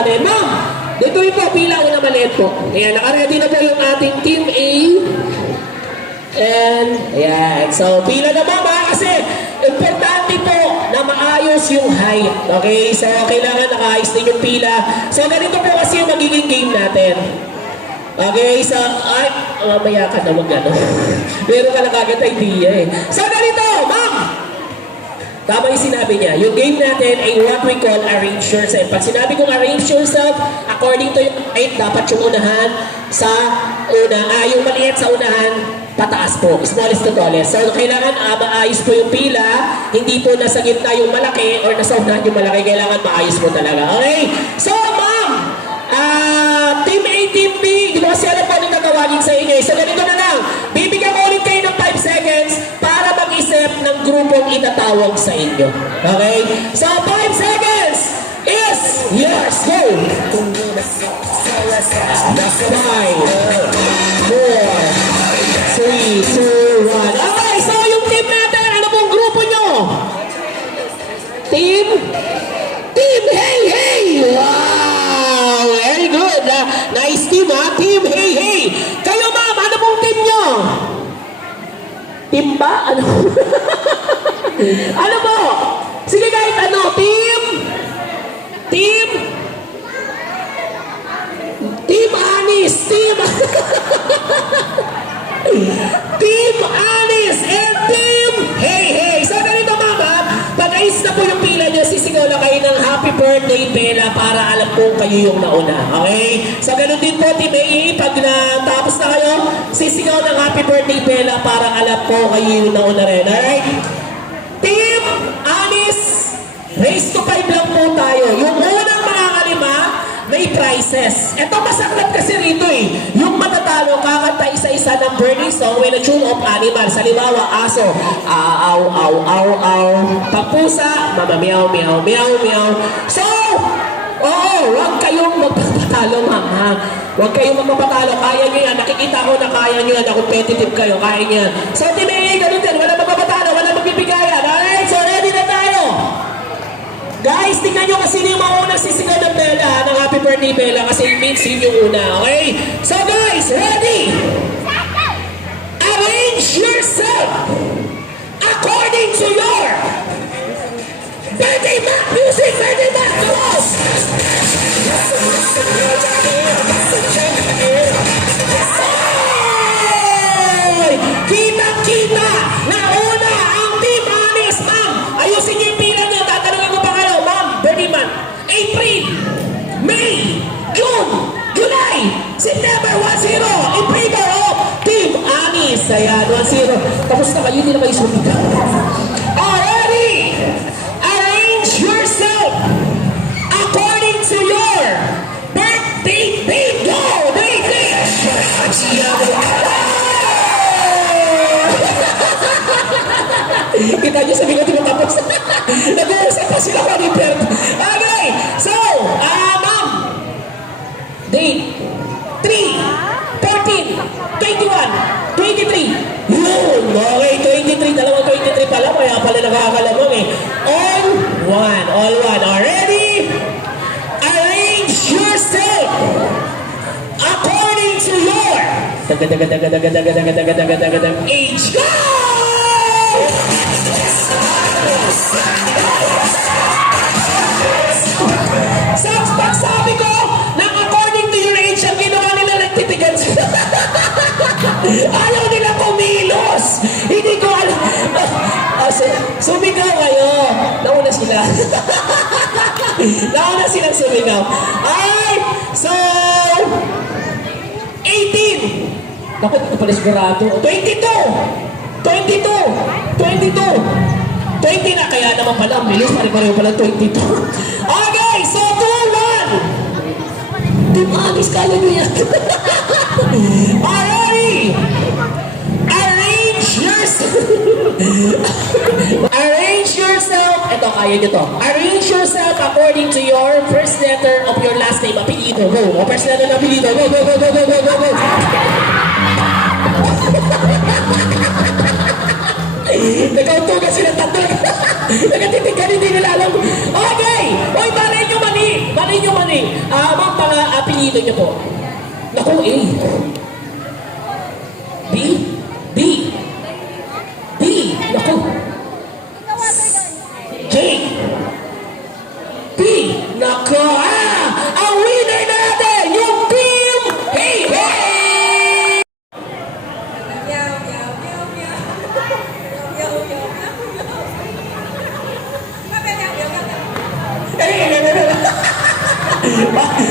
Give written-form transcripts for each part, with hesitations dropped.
natin. Ma'am, dito rin po, pila una maliit po. Ayan, nakaready na po yung ating Team A. And, ayan. So, pila na ma'am ha, kasi importante po na maayos yung height. Okay? So, kailangan nakaayos din yung pila. So, ganito po kasi yung magiging game natin. Okay, so, ay, mamaya ka na mag-ano. Meron ka lang agad idea eh. So, ganito, ma'am! Tama yung sinabi niya. Yung game natin ay what we call arrange yourself. Pag sinabi kong arrange yourself, according to yung height, dapat yung unahan sa yung maliit sa unahan, pataas po. Smallest to tallest. So, kailangan maayos po yung pila. Hindi po nasa gitna yung malaki or nasa unahan yung malaki. Kailangan maayos po talaga. Okay? So, ma'am! Team A, Team B, di ba kasi alam po anong tatawagin sa inyo. So, ganito na lang. Bibigyan ko ulit kayo ng 5 seconds para mag-isip ng grupong itatawag sa inyo. Okay? So, 5 seconds is yours. Go! 5, 4, 3, 2, 1. Okay, so yung team natin, ano pong grupo nyo? Team? Team Hey Hey! Wow! Very good! Nice team ha? Team Hey Hey! Kayo ma'am, ano pong team nyo? Team ba? Ano? Ano po? Sige kahit ano, team? Team? Team Anis! Team! Team Anis and Team Hey Hey! So ganito mama, pag-ayos na po yung pila nyo, sisigaw na kayo ng Happy Birthday Bella para alam po kayo yung nauna. Okay? So ganun din po Team Hey Hey, pag natapos na kayo, sisigaw ng Happy Birthday Bella para alam po kayo yung nauna rin. Alright? Team Anis, race to 5 lang po tayo. Yung unang makakalima, may prizes. Ito masaklap kasi rito eh. Yung matatalo, kakanta isa-isa ng burning song with a tune of animals. Halimbawa, aso. Aw, aw, aw, aw. Pagpusa, mama, meow, meow, meow, meow. So, huwag kayong magpapatalo, mama. Huwag kayong magpapatalo. Kaya nyo yan. Nakikita ko na kaya nyo yan. Na competitive kayo. Kaya nyo yan. So, Timmy, ganun din. Wala magpapatalo. Wala magbibigayan. Alright? So, ready na tayo. Guys, tingnan nyo kasi yung mauna sisigaw ng Bella, ng Happy Birthday Bella, kasi it means yun yung una, okay? So guys, ready? Arrange yourself according to your birthday map music, birthday map, come on! Hey! Kita-kita na una ang Team Anis, ma'am! Ayusin nyo yung pila nyo, tatanungin ko pa kayo, ma'am, birthday month, April, May, June, July, September, 1-0, in favor of Team Anis. Ayan, 1-0. Tapos na kayo, hindi na kayo sumigaw. Already, arrange yourself according to your birthday date. Go, date. Kita nyo, sabi ko, tapos. Nag-uusap pa sila pa ni Bert. Okay, so, ma'am, date, 3, 14, 21, 23. Yun, okay, 23, dalawang 23 pala, kaya pala nakakalamang eh. All one, already? Arrange yourself according to your age. Go! Pag sabi ko, nang according to your age, ang ginawa nila nagtitigan sila. Ayaw nila kumilos. Hindi ko alam. Sumigaw kayo. Nauna sila. Nauna silang sumigaw. Alright, so 18. Naku, ito pala sigurado. 22. 22. 22. 20 na, kaya naman pala, ang bilis, pare-pareho pala 22. Okay, so 2-1. Team Anis, kaya nyo yan. Alrighty. Arrange yourself. Arrange yourself. Ito, kaya nyo to. Arrange yourself according to your first letter of your last name. Apelido, go. O first letter ng apelido, go, go, go, go, go, go, go, go. Nagkautugan sila tatlo. Nagatitigyan, hindi nila alam. Okay! Oy, malay nyo mali! Mali nyo mali. Ma'am, apelido nyo po. Naku, A. B. D. D. Naku. J. P. Naku. Ang winner natin, yung team. Hey, hey!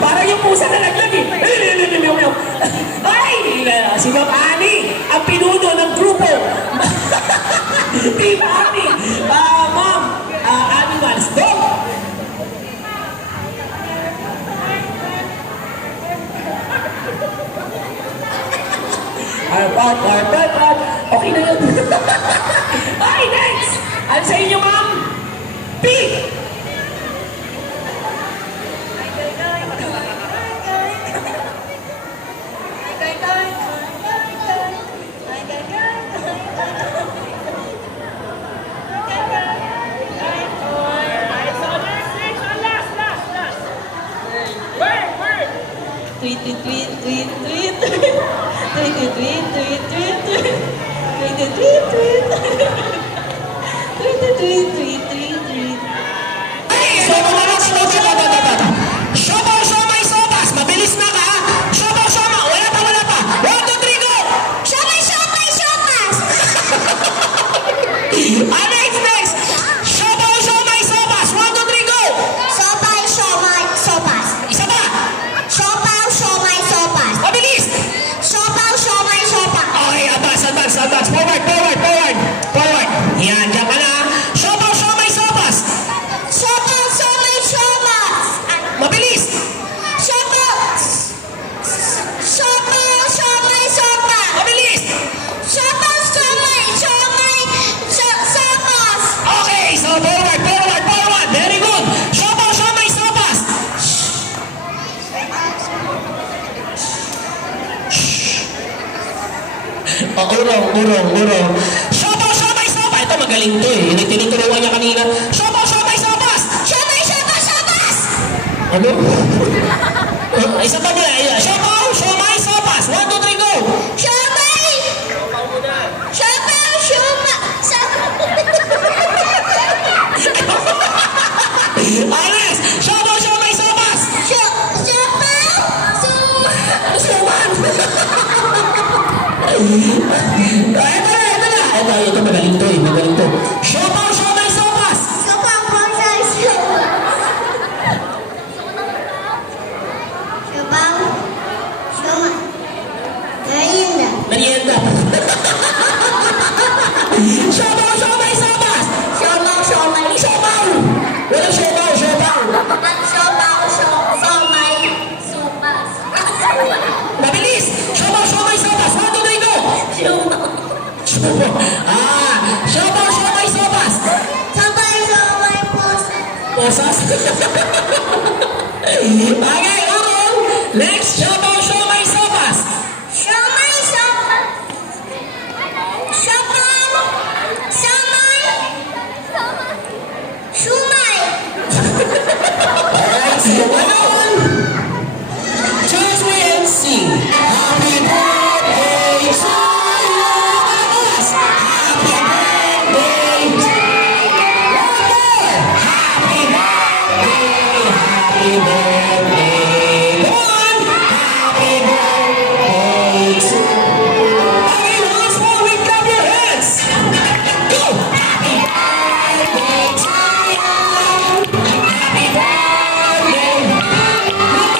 Parang yung pusa na naglag eh. Ay! Si Ma'am Annie, ang pinuno ng grupo. Team Annie. Ma'am, animals, go! Arpat. Okay na yun. Ay, next! Ano sa inyo, ma'am? P! Tweet, tweet, tweet, tweet, tweet. Tweet, tweet, tweet, tweet, tweet, tweet. Tweet, tweet, tweet, tweet. Tweet, tweet, tweet, tweet, tweet, tweet. Shopaw, siomay, sopas! Mabilis na ka, ha? Shopaw, sioma! Wala pa! 1, 2, 3, go! Siomay, siomay, siopas! Next! Shopaw, siomay, sopas! 1, 2, 3, go! Sopay, siomay, sopas. Isa pa! Siopaw, siomay, sopas. Mabilis! Siopaw, siomay, sopas. Okay, advance. Forward. Yan, dyan ka na. Shopaw, siomay, sopas! Siopaw, siomay, sopas. Mabilis! Siopaw, siopaw, siomay, sopas. Mabilis! Siopaw, siomay, sopas. Okay, so forward. Very good. Shopaw, siomay, sopas! Urong. Shopaw, siomay, sopas! Ito magaling to eh. Tinuturuan niya kanina. Shopaw, siomay, sopas! Siomay, sopas, sopas. Ano? Isa pa muna. Shopaw, siomay, sopas! 1, 2, 3, go! Siomay. Siopaw, Alas! Shopaw, siomay, sopas! Suman! Ito magaling to. Shopaw, siomay, sopas! Merienda. Shopaw, siomay, sopas! Shopaw! Walang shopaw. Mabilis! Shopaw, siomay, sopas! 1, 2, 3, go! Shopaw, siomay, sopas! Posas? Okay, urong! Next, shopaw, siomay, sopas! Alright, so Just wait and see. Happy birthday to us! Happy birthday to Happy birthday, one! Happy birthday to Okay, once more, we clap your hands! Go! Happy birthday to Happy birthday!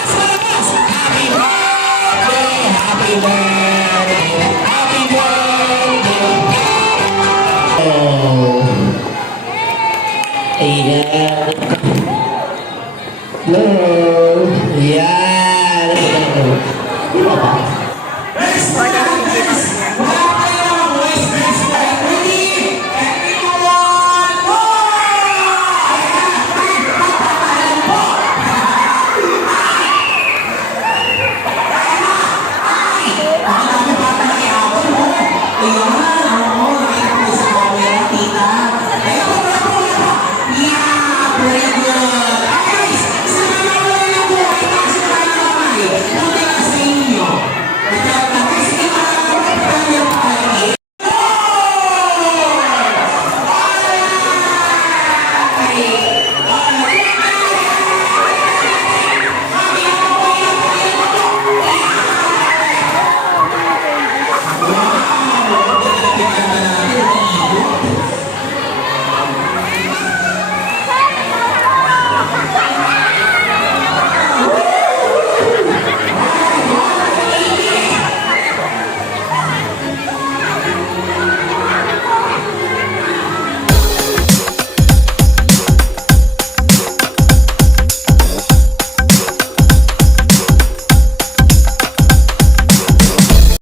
Malakas! Happy birthday! Oh! Ayan! Hello!